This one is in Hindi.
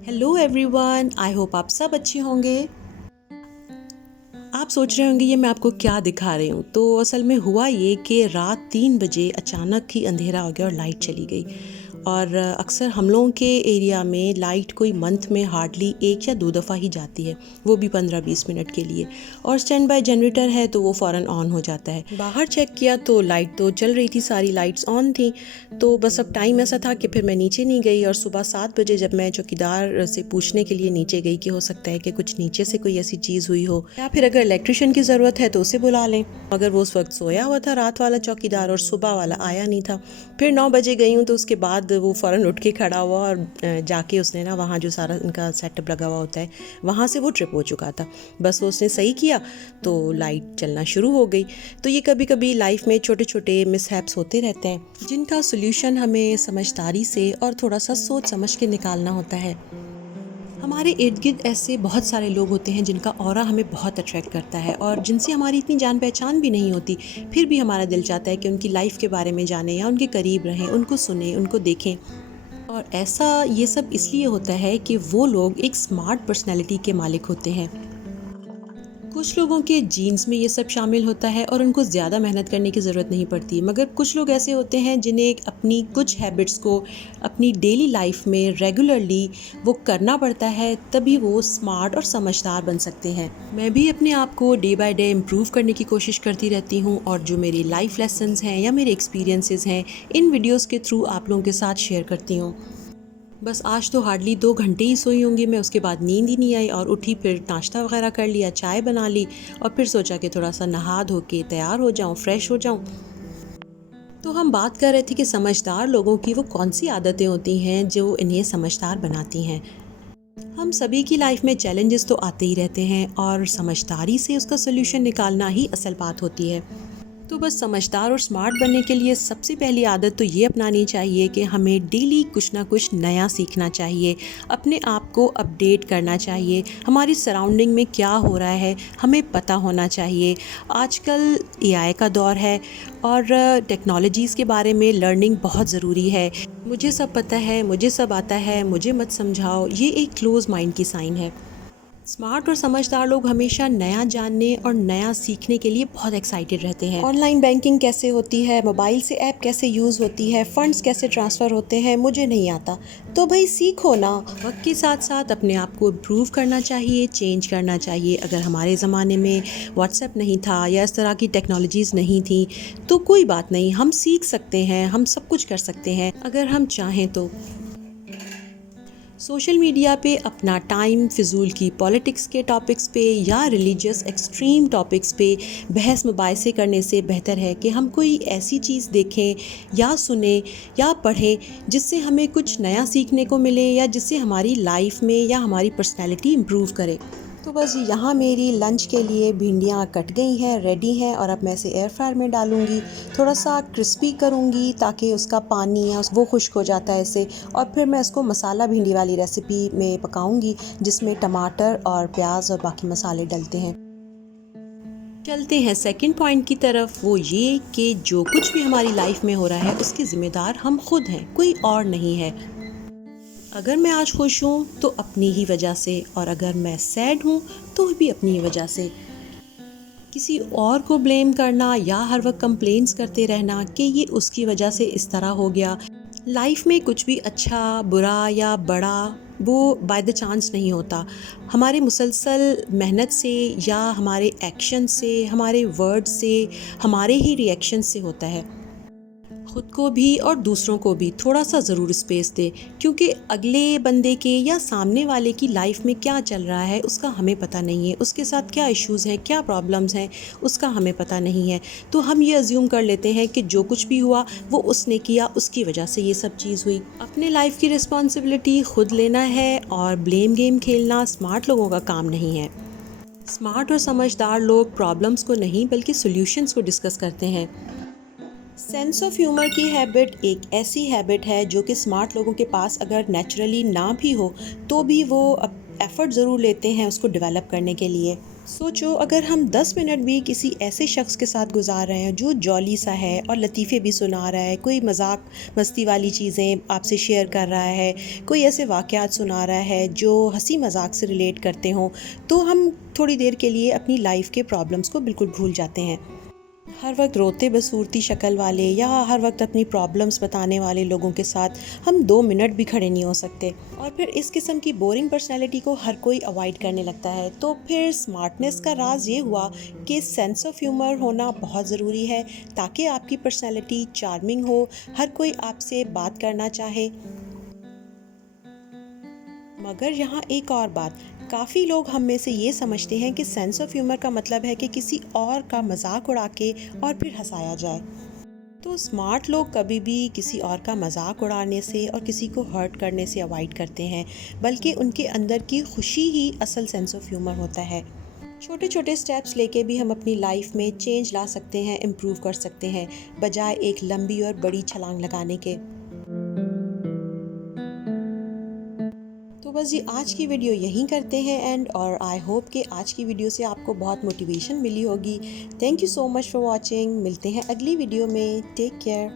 हेलो एवरीवन, आई होप आप सब अच्छे होंगे। आप सोच रहे होंगे ये मैं आपको क्या दिखा रही हूँ। तो असल में हुआ ये कि रात 3 बजे अचानक ही अंधेरा हो गया और लाइट चली गई। और अक्सर हम लोगों के एरिया में लाइट कोई मंथ में हार्डली 1 या 2 दफ़ा ही जाती है, वो भी 15-20 मिनट के लिए। और स्टैंड बाय जनरेटर है तो वो फ़ौरन ऑन हो जाता है। बाहर चेक किया तो लाइट तो चल रही थी, सारी लाइट्स ऑन थी। तो बस अब टाइम ऐसा था कि फिर मैं नीचे नहीं गई, और सुबह 7 बजे जब मैं चौकीदार से पूछने के लिए नीचे गई कि हो सकता है कि कुछ नीचे से कोई ऐसी चीज़ हुई हो, या फिर अगर इलेक्ट्रिशियन की ज़रूरत है तो उसे बुला लें। मगर वो उस वक्त सोया हुआ था, रात वाला चौकीदार, और सुबह वाला आया नहीं था। फिर 9 बजे गई हूँ तो उसके बाद वो फ़ौरन उठ के खड़ा हुआ, और जाके उसने ना वहाँ जो सारा इनका सेटअप लगा हुआ होता है वहाँ से वो ट्रिप हो चुका था। बस वो उसने सही किया तो लाइट चलना शुरू हो गई। तो ये कभी कभी लाइफ में छोटे छोटे मिसहैप्स होते रहते हैं, जिनका सोल्यूशन हमें समझदारी से और थोड़ा सा सोच समझ के निकालना होता है। हमारे इर्द गिर्द ऐसे बहुत सारे लोग होते हैं जिनका ऑरा हमें बहुत अट्रैक्ट करता है, और जिनसे हमारी इतनी जान पहचान भी नहीं होती, फिर भी हमारा दिल चाहता है कि उनकी लाइफ के बारे में जानें या उनके करीब रहें, उनको सुने, उनको देखें। और ऐसा ये सब इसलिए होता है कि वो लोग एक स्मार्ट पर्सनैलिटी के मालिक होते हैं। कुछ लोगों के जीन्स में ये सब शामिल होता है और उनको ज़्यादा मेहनत करने की ज़रूरत नहीं पड़ती, मगर कुछ लोग ऐसे होते हैं जिन्हें अपनी कुछ हैबिट्स को अपनी डेली लाइफ में रेगुलरली वो करना पड़ता है, तभी वो स्मार्ट और समझदार बन सकते हैं। मैं भी अपने आप को डे बाय डे इम्प्रूव करने की कोशिश करती रहती हूँ, और जो मेरी लाइफ लेसन्स हैं या मेरे एक्सपीरियंसेस हैं, इन वीडियोज़ के थ्रू आप लोगों के साथ शेयर करती हूँ। बस आज तो हार्डली 2 घंटे ही सोई होंगी मैं, उसके बाद नींद ही नहीं आई, और उठी फिर नाश्ता वगैरह कर लिया, चाय बना ली, और फिर सोचा कि थोड़ा सा नहा धो के तैयार हो जाऊं, फ्रेश हो जाऊं। तो हम बात कर रहे थे कि समझदार लोगों की वो कौन सी आदतें होती हैं जो इन्हें समझदार बनाती हैं। हम सभी की लाइफ में चैलेंजेस तो आते ही रहते हैं, और समझदारी से उसका सोल्यूशन निकालना ही असल बात होती है। तो बस समझदार और स्मार्ट बनने के लिए सबसे पहली आदत तो ये अपनानी चाहिए कि हमें डेली कुछ ना कुछ नया सीखना चाहिए, अपने आप को अपडेट करना चाहिए। हमारी सराउंडिंग में क्या हो रहा है हमें पता होना चाहिए। आजकल एआई का दौर है, और टेक्नोलॉजीज़ के बारे में लर्निंग बहुत ज़रूरी है। मुझे सब पता है, मुझे सब आता है, मुझे मत समझाओ, ये एक क्लोज माइंड की साइन है। स्मार्ट और समझदार लोग हमेशा नया जानने और नया सीखने के लिए बहुत एक्साइटेड रहते हैं। ऑनलाइन बैंकिंग कैसे होती है, मोबाइल से ऐप कैसे यूज़ होती है, फंड्स कैसे ट्रांसफ़र होते हैं, मुझे नहीं आता। तो भाई सीखो ना। वक्त के साथ साथ अपने आप को इम्प्रूव करना चाहिए, चेंज करना चाहिए। अगर हमारे ज़माने में व्हाट्सएप नहीं था या इस तरह की टेक्नोलॉजीज़ नहीं थी तो कोई बात नहीं, हम सीख सकते हैं, हम सब कुछ कर सकते हैं अगर हम चाहें तो। सोशल मीडिया पे अपना टाइम फिजूल की पॉलिटिक्स के टॉपिक्स पे या रिलीजियस एक्सट्रीम टॉपिक्स पे बहस मुबाहिसे करने से बेहतर है कि हम कोई ऐसी चीज़ देखें या सुने या पढ़ें जिससे हमें कुछ नया सीखने को मिले, या जिससे हमारी लाइफ में या हमारी पर्सनैलिटी इम्प्रूव करे। तो बस यहाँ मेरी लंच के लिए भिंडियाँ कट गई हैं, रेडी हैं, और अब मैं इसे एयर फ्रायर में डालूँगी। थोड़ा सा क्रिस्पी करूँगी ताकि उसका पानी है वो खुश्क हो जाता है इससे, और फिर मैं इसको मसाला भिंडी वाली रेसिपी में पकाऊँगी, जिसमें टमाटर और प्याज और बाकी मसाले डलते हैं। चलते हैं सेकंड पॉइंट की तरफ, वो ये कि जो कुछ भी हमारी लाइफ में हो रहा है उसके ज़िम्मेदार हम खुद हैं, कोई और नहीं है। अगर मैं आज खुश हूँ तो अपनी ही वजह से, और अगर मैं सैड हूँ तो भी अपनी ही वजह से। किसी और को ब्लेम करना या हर वक्त कंप्लेंट्स करते रहना कि ये उसकी वजह से इस तरह हो गया। लाइफ में कुछ भी अच्छा, बुरा या बड़ा वो बाय द चांस नहीं होता। हमारे मुसलसल मेहनत से या हमारे एक्शन से, हमारे वर्ड से, हमारे ही रिएक्शन से होता है। खुद को भी और दूसरों को भी थोड़ा सा ज़रूर स्पेस दे, क्योंकि अगले बंदे के या सामने वाले की लाइफ में क्या चल रहा है उसका हमें पता नहीं है, उसके साथ क्या इश्यूज़ हैं, क्या प्रॉब्लम्स हैं, उसका हमें पता नहीं है। तो हम ये अज्यूम कर लेते हैं कि जो कुछ भी हुआ वो उसने किया, उसकी वजह से ये सब चीज़ हुई। अपने लाइफ की रिस्पॉन्सिबिलिटी खुद लेना है, और ब्लेम गेम खेलना स्मार्ट लोगों का काम नहीं है। स्मार्ट और समझदार लोग प्रॉब्लम्स को नहीं बल्कि सॉल्यूशंस को डिस्कस करते हैं। सेंस ऑफ ह्यूमर की हैबिट एक ऐसी हैबिट है जो कि स्मार्ट लोगों के पास अगर नेचुरली ना भी हो तो भी वो एफ़र्ट ज़रूर लेते हैं उसको डेवलप करने के लिए। सोचो अगर हम 10 मिनट भी किसी ऐसे शख्स के साथ गुजार रहे हैं जो जॉली सा है और लतीफ़े भी सुना रहा है, कोई मजाक मस्ती वाली चीज़ें आपसे शेयर कर रहा है, कोई ऐसे वाक़यात सुना रहा है जो हंसी मजाक से रिलेट करते हों, तो हम थोड़ी देर के लिए अपनी लाइफ के प्रॉब्लम्स को बिल्कुल भूल जाते हैं। हर वक्त रोते बसूरती शक्ल वाले या हर वक्त अपनी प्रॉब्लम्स बताने वाले लोगों के साथ हम 2 मिनट भी खड़े नहीं हो सकते। और फिर इस किस्म की बोरिंग पर्सनैलिटी को हर कोई अवॉइड करने लगता है। तो फिर स्मार्टनेस का राज ये हुआ कि सेंस ऑफ ह्यूमर होना बहुत ज़रूरी है, ताकि आपकी पर्सनैलिटी चार्मिंग हो, हर कोई आपसे बात करना चाहे। मगर यहाँ एक और बात, काफ़ी लोग हम में से ये समझते हैं कि सेंस ऑफ ह्यूमर का मतलब है कि किसी और का मजाक उड़ा के और फिर हंसाया जाए। तो स्मार्ट लोग कभी भी किसी और का मजाक उड़ाने से और किसी को हर्ट करने से अवॉइड करते हैं, बल्कि उनके अंदर की खुशी ही असल सेंस ऑफ ह्यूमर होता है। छोटे छोटे स्टेप्स लेके भी हम अपनी लाइफ में चेंज ला सकते हैं, इम्प्रूव कर सकते हैं, बजाय एक लंबी और बड़ी छलांग लगाने के। तो बस जी आज की वीडियो यहीं करते हैं एंड, और आई होप कि आज की वीडियो से आपको बहुत मोटिवेशन मिली होगी। Thank you so much for watching. मिलते हैं अगली वीडियो में। Take care.